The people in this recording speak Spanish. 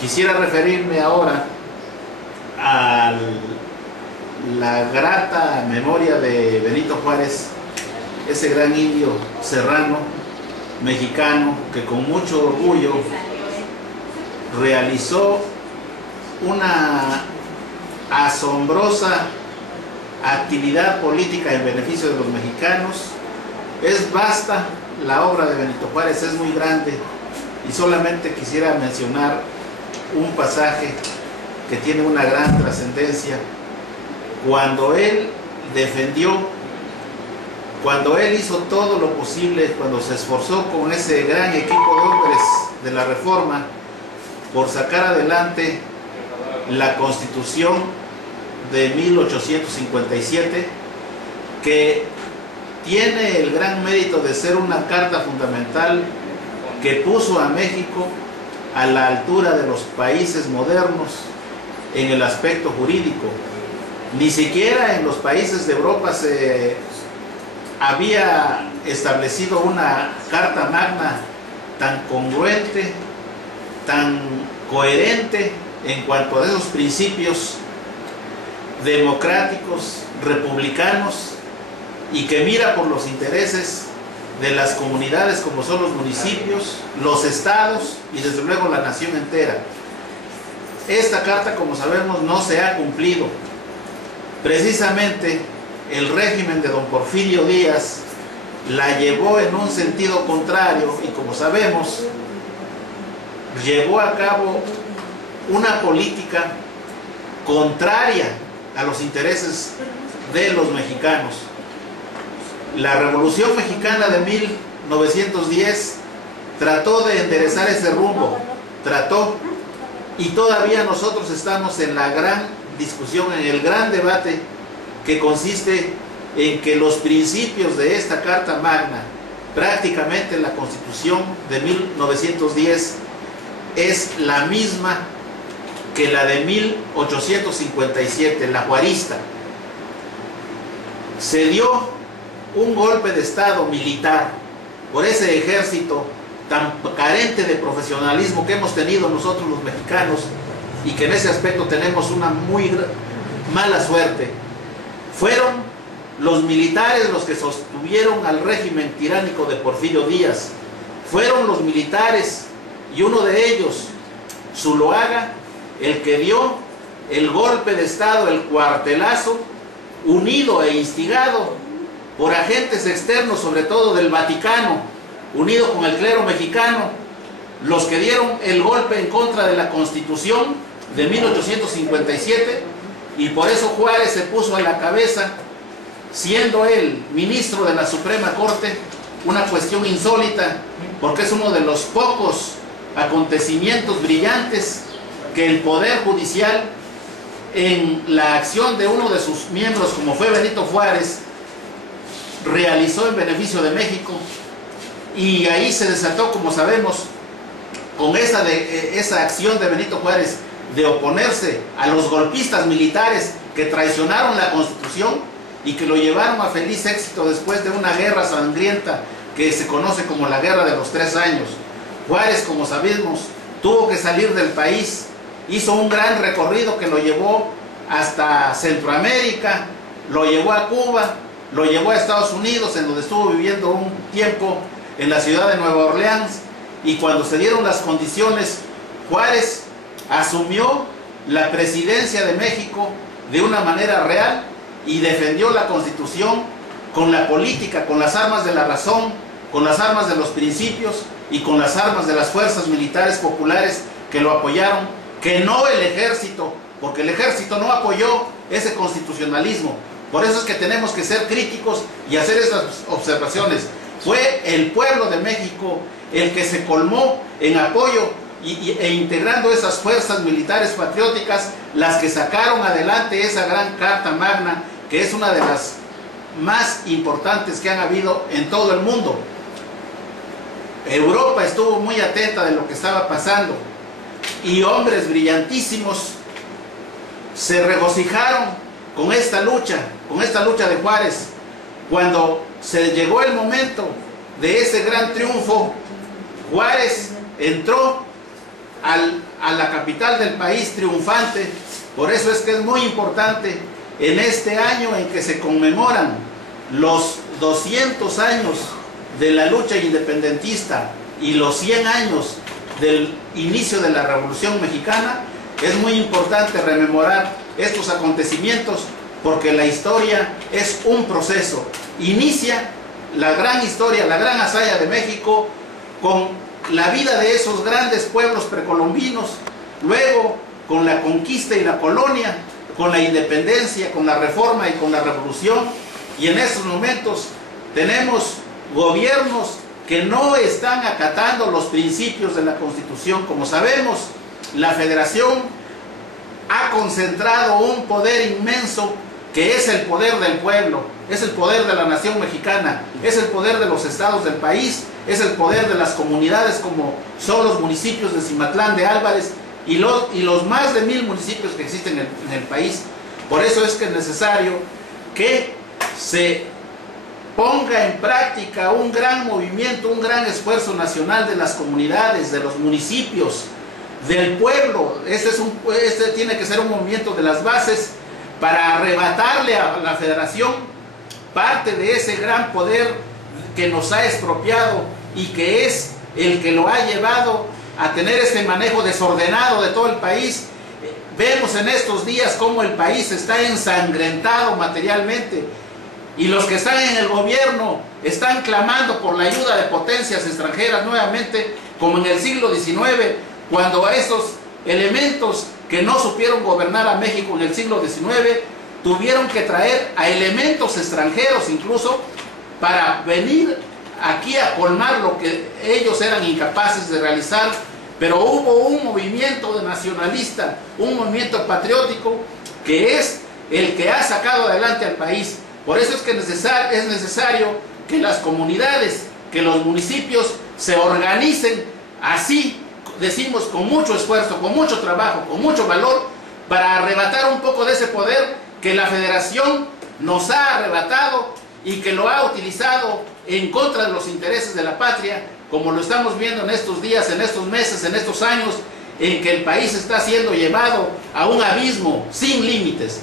Quisiera referirme ahora a la grata memoria de Benito Juárez, ese gran indio serrano, mexicano, que con mucho orgullo realizó una asombrosa actividad política en beneficio de los mexicanos. Es vasta la obra de Benito Juárez, es muy grande, y solamente quisiera mencionar un pasaje que tiene una gran trascendencia. Cuando él defendió, cuando él hizo todo lo posible, cuando se esforzó con ese gran equipo de hombres de la Reforma por sacar adelante la Constitución de 1857, que tiene el gran mérito de ser una carta fundamental que puso a México a la altura de los países modernos en el aspecto jurídico. Ni siquiera en los países de Europa se había establecido una carta magna tan congruente, tan coherente en cuanto a esos principios democráticos, republicanos, y que mira por los intereses de las comunidades como son los municipios, los estados y desde luego la nación entera. Esta carta, como sabemos, no se ha cumplido. Precisamente el régimen de don Porfirio Díaz la llevó en un sentido contrario y, como sabemos, llevó a cabo una política contraria a los intereses de los mexicanos. La Revolución Mexicana de 1910 trató de enderezar ese rumbo, y todavía nosotros estamos en la gran discusión, en el gran debate que consiste en que los principios de esta Carta Magna, prácticamente la Constitución de 1910, es la misma que la de 1857, la juarista. Se dio un golpe de Estado militar por ese ejército tan carente de profesionalismo que hemos tenido nosotros los mexicanos, y que en ese aspecto tenemos una muy mala suerte. Fueron los militares los que sostuvieron al régimen tiránico de Porfirio Díaz. Fueron los militares, y uno de ellos, Zuloaga, el que dio el golpe de Estado, el cuartelazo, unido e instigado por agentes externos, sobre todo del Vaticano, unido con el clero mexicano, los que dieron el golpe en contra de la Constitución de 1857, y por eso Juárez se puso a la cabeza, siendo él ministro de la Suprema Corte, una cuestión insólita, porque es uno de los pocos acontecimientos brillantes que el Poder Judicial, en la acción de uno de sus miembros, como fue Benito Juárez, realizó en beneficio de México. Y ahí se desató, como sabemos, con esa acción de Benito Juárez de oponerse a los golpistas militares que traicionaron la Constitución y que lo llevaron a feliz éxito después de una guerra sangrienta que se conoce como la Guerra de los 3 años. Juárez, como sabemos, tuvo que salir del país, hizo un gran recorrido que lo llevó hasta Centroamérica, lo llevó a Cuba, lo llevó a Estados Unidos, en donde estuvo viviendo un tiempo en la ciudad de Nueva Orleans, y cuando se dieron las condiciones, Juárez asumió la presidencia de México de una manera real y defendió la Constitución con la política, con las armas de la razón, con las armas de los principios y con las armas de las fuerzas militares populares que lo apoyaron, que no el ejército, porque el ejército no apoyó ese constitucionalismo. Por eso es que tenemos que ser críticos y hacer esas observaciones. Fue el pueblo de México el que se colmó en apoyo e integrando esas fuerzas militares patrióticas, las que sacaron adelante esa gran Carta Magna, que es una de las más importantes que han habido en todo el mundo. Europa estuvo muy atenta de lo que estaba pasando, y hombres brillantísimos se regocijaron con esta lucha de Juárez. Cuando se llegó el momento de ese gran triunfo, Juárez entró a la capital del país triunfante. Por eso es que es muy importante en este año en que se conmemoran los 200 años de la lucha independentista y los 100 años del inicio de la Revolución Mexicana, es muy importante rememorar estos acontecimientos, porque la historia es un proceso. Inicia la gran historia, la gran hazaña de México con la vida de esos grandes pueblos precolombinos, luego con la conquista y la colonia, con la independencia, con la reforma y con la revolución, y en estos momentos tenemos gobiernos que no están acatando los principios de la Constitución. Como sabemos, la Federación ha concentrado un poder inmenso que es el poder del pueblo, es el poder de la nación mexicana, es el poder de los estados del país, es el poder de las comunidades como son los municipios de Cimatlán de Álvarez y los más de 1000 municipios que existen en el país. Por eso es que es necesario que se ponga en práctica un gran movimiento, un gran esfuerzo nacional de las comunidades, de los municipios, del pueblo. Este tiene que ser un movimiento de las bases para arrebatarle a la Federación parte de ese gran poder que nos ha expropiado y que es el que lo ha llevado a tener este manejo desordenado de todo el país. Vemos en estos días cómo el país está ensangrentado materialmente, y los que están en el gobierno están clamando por la ayuda de potencias extranjeras nuevamente, como en el siglo XIX, cuando a estos elementos que no supieron gobernar a México en el siglo XIX, tuvieron que traer a elementos extranjeros incluso para venir aquí a colmar lo que ellos eran incapaces de realizar. Pero hubo un movimiento nacionalista, un movimiento patriótico, que es el que ha sacado adelante al país. Por eso es que es necesario que las comunidades, que los municipios se organicen así, decimos, con mucho esfuerzo, con mucho trabajo, con mucho valor, para arrebatar un poco de ese poder que la Federación nos ha arrebatado y que lo ha utilizado en contra de los intereses de la patria, como lo estamos viendo en estos días, en estos meses, en estos años, en que el país está siendo llevado a un abismo sin límites.